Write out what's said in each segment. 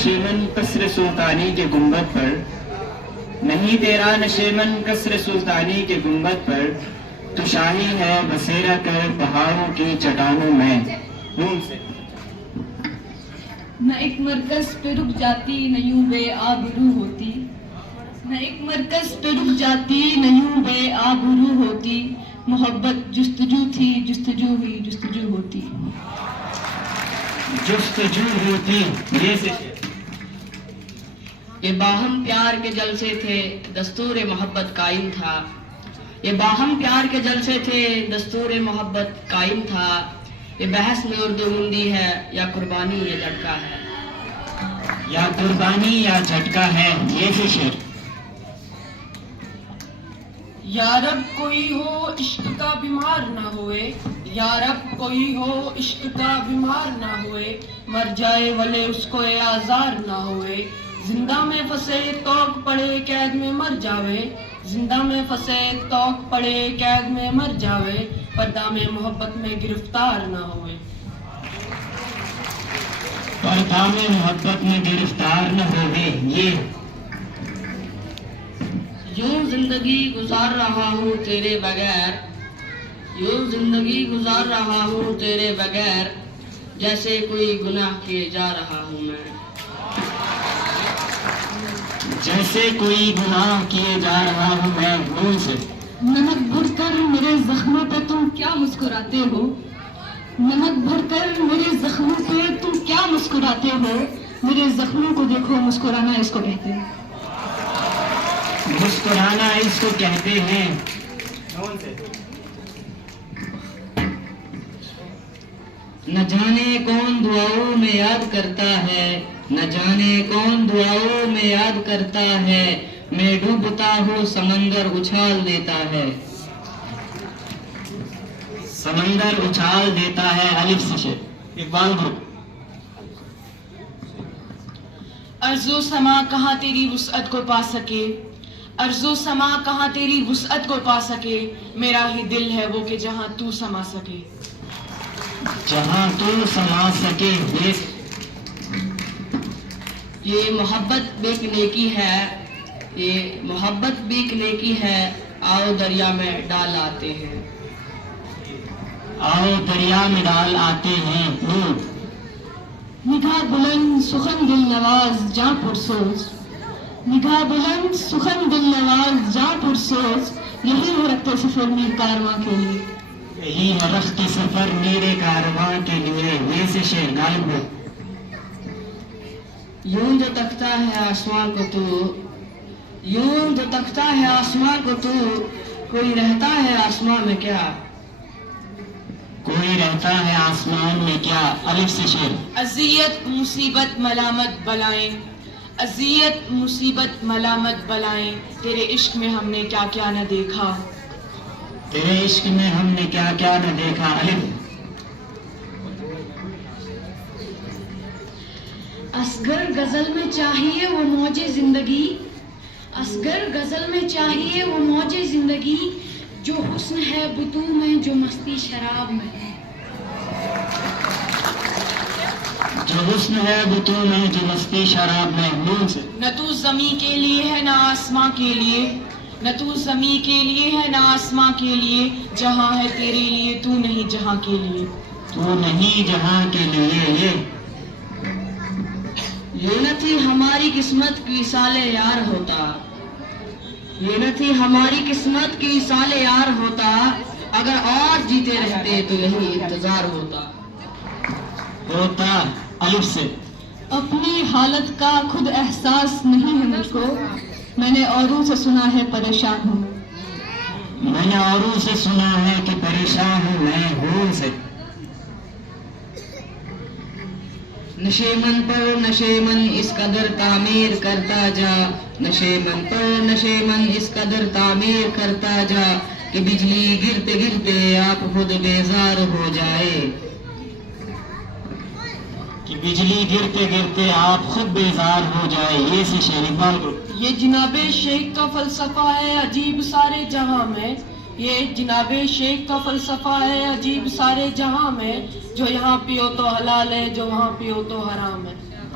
نشیمن قصر سلطانی کے گنبد پر، نہیں تیرا نشیمن قصر سلطانی کے گنبد پر، تو شاہی ہے بسیرا کر پہاڑوں کی چٹانوں میں. نون سے نہ ایک مرکز پہ رک جاتی نہ یوں بے آبرو ہوتی، نہ ایک مرکز پہ رک جاتی نہ یوں بے آبرو ہوتی، محبت جستجو تھی جستجو ہوئی جستجو ہوتی. جستجو ہوتی. یہ باہم پیار کے جلسے تھے دستور محبت قائم تھا، یہ باہم پیار کے جلسے تھے دستور محبت قائم تھا. یہ بحث میں اردو مندی ہے یا قربانی یا جھٹکا ہے، یا قربانی یا جھٹکا ہے. یہ سے شعر. یا رب کوئی ہو عشق کا بیمار نہ ہوئے، یا رب کوئی ہو عشق کا بیمار نہ ہوئے، مر جائے ولے اس کو آزار نہ ہوئے. زندہ میں پھنسے توق پڑے قید میں مر جاوے، زندہ میں پھنسے توق پڑے قید میں مر جاوے، پردہ میں محبت میں گرفتار نہ ہوئے. پردہ میں محبت میں گرفتار نہ ہوئے. یہ یوں زندگی گزار رہا ہوں تیرے بغیر، یوں زندگی گزار رہا ہوں تیرے بغیر، جیسے کوئی گناہ کیے جا رہا ہوں میں، جیسے کوئی گناہ کیے جا رہا ہوں میں. نون سے نمک بھر کر میرے زخموں پہ تم کیا مسکراتے ہو، نمک بھر کر میرے زخموں پہ تم کیا مسکراتے ہو، میرے زخموں کو دیکھو مسکرانا اس کو کہتے ہیں. مسکرانا اس کو کہتے ہیں. نہ جانے کون دعاؤں میں یاد کرتا ہے، نہ جانے کون دعاؤں میں یاد کرتا ہے، میں ڈوبتا ہوں سمندر اچھال دیتا ہے. سمندر اچھال دیتا ہے. الف سے شعر. اقبال گروپ. ارض و سما کہاں تیری وسعت کو پا سکے، ارض و سما کہاں تیری وسعت کو پا سکے، میرا ہی دل ہے وہ کہ جہاں تو سما سکے. جہاں تو سما سکے. یہ محبت بھی ایک نیکی ہے، یہ محبت بھی ایک نیکی ہے، آؤ دریا میں ڈال آتے ہیں. آؤ دریا میں ڈال آتے ہیں. نور نگاہ بلند سخن دل نواز جاں پرسوز، نگاہ بلند سخن دل نواز جاں پرسوز، یہی ہے رخت سفر میر کارواں کے لیے. یہی ہے رخت سفر میرے کارواں کے لیے. یہ سے شعر. غالب ہو. یوں جو تکتا ہے آسمان کو تو، یوں جو تکتا ہے آسمان کو تو، کوئی رہتا ہے آسمان میں کیا، کوئی رہتا ہے آسمان میں کیا. الف سے شعر. اذیت مصیبت ملامت بلائیں، اذیت مصیبت ملامت بلائیں، تیرے عشق میں ہم نے کیا کیا نہ دیکھا، تیرے عشق میں ہم نے کیا کیا نہ دیکھا. الف. اصغر غزل میں چاہیے وہ موج زندگی، اصغر غزل میں چاہیے وہ موج زندگی، جو حسن ہے بتو میں جو مستی شراب میں ہے، جو حسن ہے بتو میں جو مستی شراب میں. نون سے نہ تو زمیں کے لیے ہے نہ آسماں کے لیے، نہ تو زمیں کے لیے ہے نہ آسماں کے لیے، جہاں ہے تیرے لیے تو نہیں جہاں کے لیے، تو نہیں جہاں کے لیے. یہ نہ تھی ہماری قسمت کی سال یار ہوتا، یہ نہ تھی ہماری قسمت کی سال یار ہوتا، اگر آج جیتے رہتے تو یہی انتظار ہوتا. ہوتا. الف سے. اپنی حالت کا خود احساس نہیں ہے مجھ کو، میں نے اوروں سے سنا ہے پریشان ہوں، میں نے اوروں سے سنا ہے کہ پریشان ہوں میں. ہوں سے. نشے من پر نشے من اس قدر تعمیر کرتا جا، نشے من پر نشے من اس قدر تعمیر کرتا جا، کہ بجلی گرتے گرتے آپ خود بیزار ہو جائے، کہ بجلی گرتے گرتے آپ خود بیزار ہو جائے. یہ سے شعر. اقبال گروپ. یہ جناب شیخ کا فلسفہ ہے عجیب سارے جہاں میں، یہ جناب شیخ کا فلسفہ ہے عجیب سارے جہاں میں، جو یہاں پیو تو حلال ہے جو وہاں پیو تو حرام ہے.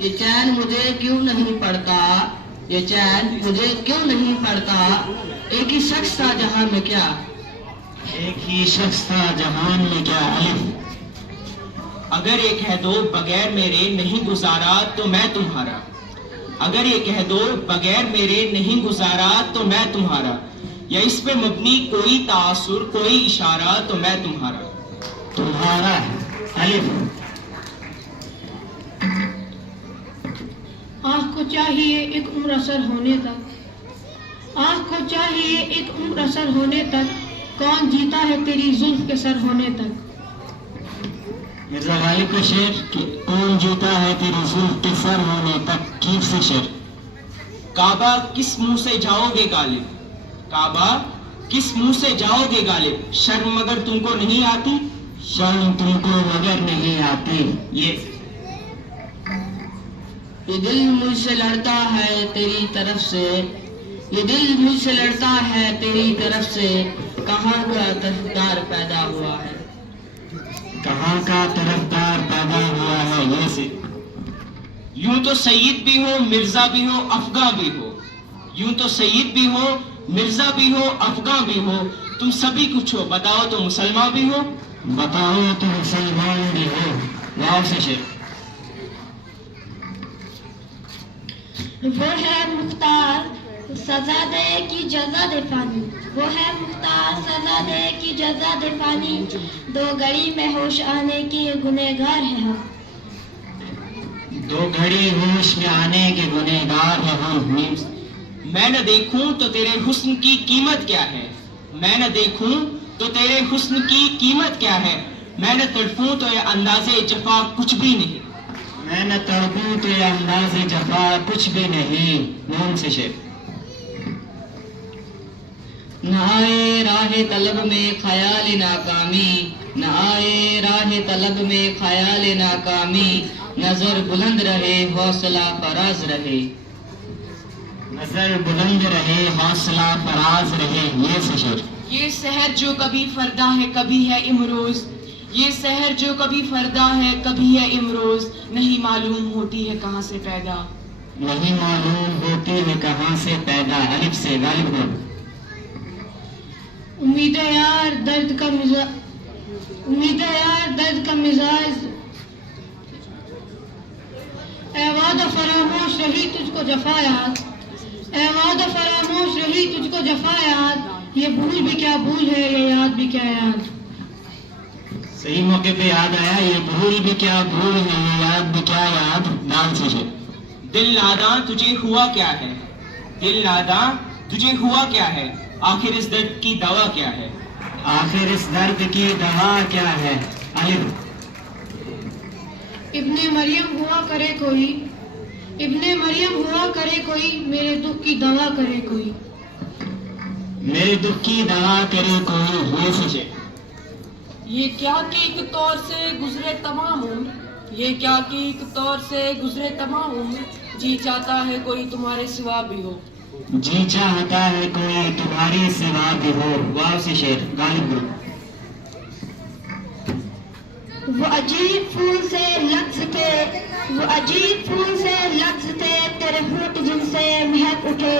یہ چین مجھے کیوں نہیں پڑتا، یہ چین مجھے کیوں نہیں پڑتا، ایک ہی شخص تھا جہاں میں کیا، ایک ہی شخص تھا جہان میں کیا۔ الف اگر یہ کہہ دو بغیر میرے نہیں گزارا تو میں تمہارا، اگر یہ کہہ دو بغیر میرے نہیں گزارا تو میں تمہارا، یا اس پہ مبنی کوئی تاثر کوئی اشارہ تو میں تمہارا۔ تمہارا الف آنکھ کو چاہیے ایک عمر اثر ہونے تک، آنکھ کو چاہیے ایک عمر اثر ہونے تک، کون جیتا ہے تیری زلف کے سر ہونے تک۔ مرزا غالب کا شعر کہ کون جیتا ہے تیری زلف کے سر ہونے تک، ٹھیک سے شعر۔ کعبہ کس منہ سے جاؤ گے غالب، کعبہ کس منہ سے جاؤ گے غالب، شرم مگر تم کو نہیں آتی، شرم تم کو مگر نہیں آتی۔ یہ دل مجھ سے لڑتا ہے تیری طرف سے، یہ دل مجھ سے لڑتا ہے تیری طرف سے، کہاں کا طرفدار پیدا ہوا ہے، کہاں کا طرفدار پیدا ہوا ہے۔ یہ سے یوں تو سید بھی ہو مرزا بھی ہو افغاں بھی ہو، یوں تو سید بھی ہو مرزا بھی ہو افغاں بھی ہو، تم سبھی کچھ ہو بتاؤ تو مسلمان بھی ہو، بتاؤ تو مسلمان بھی ہو۔ واو سے شعر۔ وہ ہے مختار سزا دے کی جزا دے فانی، وہ ہے مختار سزا دے کی جزا دے فانی، دو گھڑی میں ہوش آنے کی گنہگار ہے ہم، دو گھڑی ہوش میں آنے کے گنہگار ہیں ہم۔ میں نہ دیکھوں تو تیرے حسن کی قیمت کیا ہے، میں نہ دیکھوں تو تیرے حسن کی قیمت کیا ہے، میں نہ تڑپوں تو یہ انداز جفا کچھ بھی نہیں، میں نہ تڑپوں تو یہ انداز جفا کچھ بھی نہیں۔ نون سے شعر۔ نہ آئے راہ طلب میں خیال ناکامی، نہ آئے راہ طلب میں خیال ناکامی، نظر بلند رہے حوصلہ فراز رہے، نظر بلند رہے حوصلہ فراز رہے۔ یہ سے شعر۔ یہ سحر جو کبھی فردا ہے کبھی ہے امروز، یہ سحر جو کبھی فردا ہے کبھی ہے امروز، نہیں معلوم ہوتی ہے کہاں سے پیدا، نہیں معلوم ہوتی ہے کہاں سے پیدا۔ الف سے غالب ہو۔ امید ہے یار درد کا مزاج، امید ہے یار درد کا مزاج، اے وعدہ فراموش رہی تجھ کو جفا یاد، اے وعدہ فراموش رہی تجھ کو جفا یاد، یہ بھول بھی کیا بھول ہے یہ یاد بھی کیا یاد۔ صحیح موقع پہ یاد آیا، یہ بھول بھی کیا بھول ہے یہ یاد بھی کیا یاد۔ دال سے شعر۔ دل ناداں تجھے ہوا کیا ہے، دل ناداں تجھے ہوا کیا ہے، آخر اس درد کی دوا کیا ہے، آخر اس درد کی دوا کیا ہے۔ الف ابن مریم ہوا کرے کوئی، ابن مریم ہوا کرے کوئی، میرے دکھ کی دوا کرے کوئی، میرے دکھ کی دوا کرے کوئی۔ یہ سے شعر۔ یہ کیا کہ ایک طور سے گزرے تمام عمر، یہ کیا کہ ایک طور سے گزرے تمام عمر، جی چاہتا ہے کوئی تمہارے سوا بھی ہو، جی چاہتا ہے کوئی تمہاری سوا بھی ہو۔ واو سے شعر۔ غالب ہو۔ وہ عجیب پھول سے لفظ تھے، وہ عجیب پھول سے لفظ تھے، تیرے ہونٹ جن سے مہک اٹھے،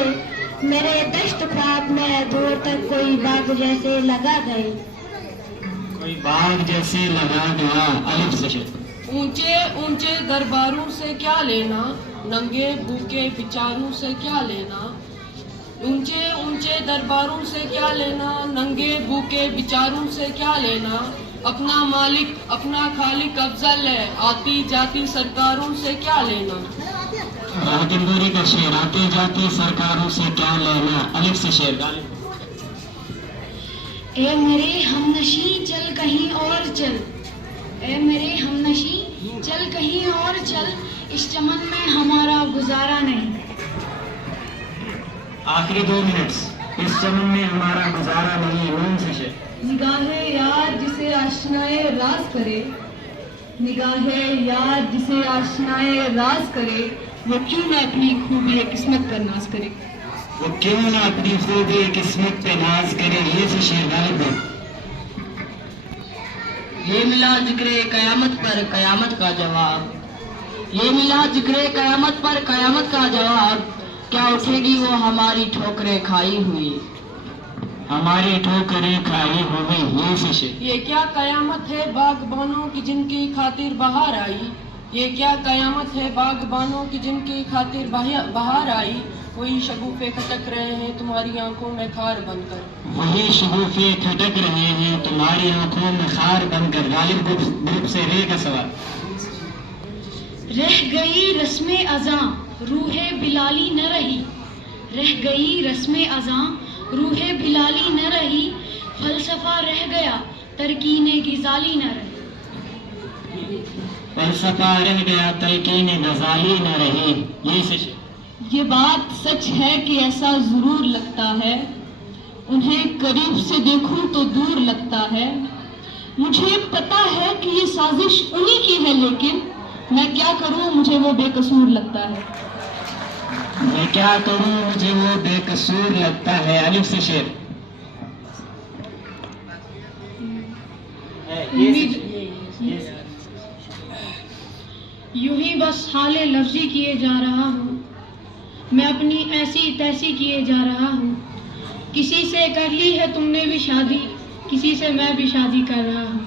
میرے دشت خواب میں دور تک کوئی باغ جیسے لگا گئے، کوئی باغ جیسے لگا گیا۔ الف سے شعر۔ اونچے اونچے درباروں سے کیا لینا، ننگے بھوکے بیچاروں سے کیا لینا، اونچے اونچے درباروں سے کیا لینا، ننگے بھوکے بیچاروں سے کیا لینا، اپنا مالک اپنا خالق افضل ہے، آتی جاتی سرکاروں سے کیا لینا۔ راکب گوری کا شعر۔ آتے جاتے سرکاروں سے کیا لینا۔ الف سے شعر۔ غالب۔ اے میرے ہمنشیں چل کہیں اور چل، اے میرے ہمنشیں چل کہیں اور چل، اس چمن میں ہمارا گزارا نہیں، آخری 2 منٹس۔ اس چمن میں ہمارا گزارا نہیں۔ نون سے شعر۔ نگاہ یار جسے آشنائے راز کرے، نگاہ یار جسے آشنائے راز کرے، وہ کیوں نہ اپنی خوبی قسمت پر ناز کرے، وہ کیوں نہ اپنی خوبی قسمت پہ ناز کرے۔ یہ سے شعر۔ غالب ہو۔ یہ ملا ذکر قیامت پر قیامت کا جواب، یہ ملا ذکر قیامت پر قیامت کا جواب، کیا اٹھے گی وہ ہماری ٹھوکریں کھائی ہوئی، ہماری ٹھوکریں کھائی ہوئی، یہ سش یہ کیا قیامت ہے باغبانوں کی جن کی خاطر بہار آئی، یہ کیا قیامت ہے باغبانوں کی جن کی خاطر بہار آئی، وہی شگوفے کھٹک رہے ہیں تمہاری آنکھوں میں خار بن کر، وہی شگوفے کھٹک رہے ہیں تمہاری آنکھوں میں خار بن کر۔ غالب گروپ سے رے کا سوال۔ رہ گئی رسم ازاں روح بلالی نہ رہی، رہ گئی رسم ازاں روح بلالی نہ رہی، فلسفہ رہ گیا ترکین غزالی نہ رہی، فلسفہ رہ گیا تلقین غزالی نہ رہی، یہ سچ۔ یہ بات سچ ہے کہ ایسا ضرور لگتا ہے، انہیں قریب سے دیکھوں تو دور لگتا ہے، مجھے پتا ہے کہ یہ سازش انہی کی ہے، لیکن میں کیا کروں مجھے وہ بے قصور لگتا ہے، میں کیا کروں مجھے وہ بے قصور لگتا ہے۔ الف سے شعر۔ یوں ہی بس حال لفظی کیے جا رہا ہوں، میں اپنی ایسی تیسی کیے جا رہا ہوں، کسی سے کر لی ہے تم نے بھی شادی، کسی سے میں بھی شادی کر رہا ہوں۔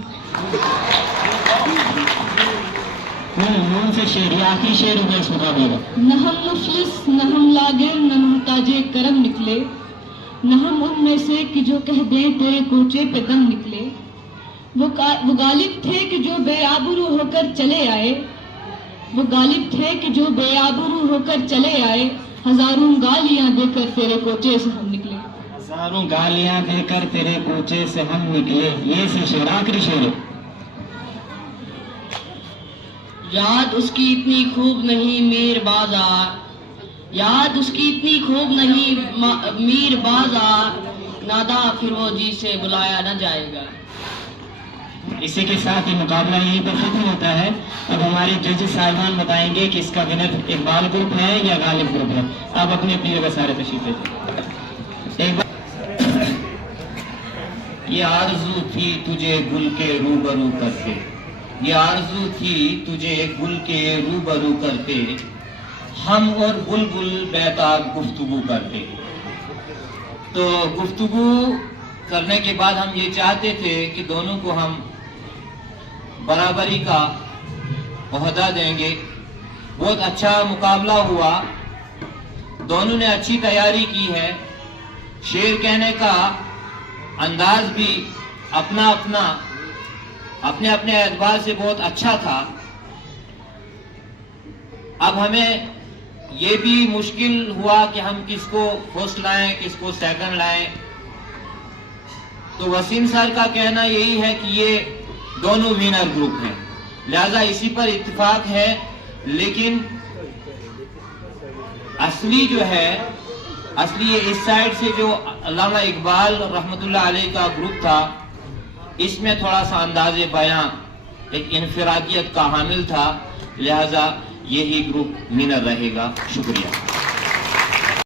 نون سے شعر، یہ آخری شعر ہوگا اس مقابلے کا۔ نہ ہم مفلس نہ ہم لاگر نہ محتاج کرم نکلے، نہ ہم ان میں سے کہ جو کہہ دیں تیرے کوچے پہ دم نکلے، وہ غالب تھے کہ جو بے آبرو ہو کر چلے آئے، وہ غالب تھے کہ جو بے آبرو ہو کر چلے آئے، ہزاروں گالیاں دے کر تیرے کوچے سے ہم نکلے، ہزاروں گالیاں دے کر تیرے کوچے سے ہم نکلے، یہ سے شعر، آخری شعر۔ یاد اس کی اتنی خوب نہیں میر بازار، یاد اس کی اتنی خوب نہیں میر بازار، نادا پھر وہ جی سے بلایا نہ جائے گا۔ اسی کے ساتھ یہ مقابلہ یہیں پر ختم ہوتا ہے۔ اب ہمارے جج صاحبان بتائیں گے کہ اس کا ونر اقبال گروپ ہے یا غالب گروپ ہے۔ آپ اپنی اپنی جگہ سارے تشریف لے جائیں۔ یہ آرزو تھی تجھے گل کے روبرو کرتے، یہ آرزو تھی تجھے گل کے روبرو کرتے، ہم اور بلبل بیتاب گفتگو کرتے۔ تو گفتگو کرنے کے بعد ہم یہ چاہتے تھے کہ دونوں کو ہم برابری کا عہدہ دیں گے۔ بہت اچھا مقابلہ ہوا، دونوں نے اچھی تیاری کی ہے، شعر کہنے کا انداز بھی اپنے اعتبار سے بہت اچھا تھا۔ اب ہمیں یہ بھی مشکل ہوا کہ ہم کس کو فرسٹ لائیں کس کو سیکنڈ لائیں، تو وسیم سر کا کہنا یہی ہے کہ یہ دونوں وینر گروپ ہیں، لہذا اسی پر اتفاق ہے، لیکن اصلی یہ اس سائڈ سے جو علامہ اقبال رحمۃ اللہ علیہ کا گروپ تھا، اس میں تھوڑا سا انداز بیاں ایک انفرادیت کا حامل تھا، لہذا یہی گروپ وینر رہے گا۔ شکریہ۔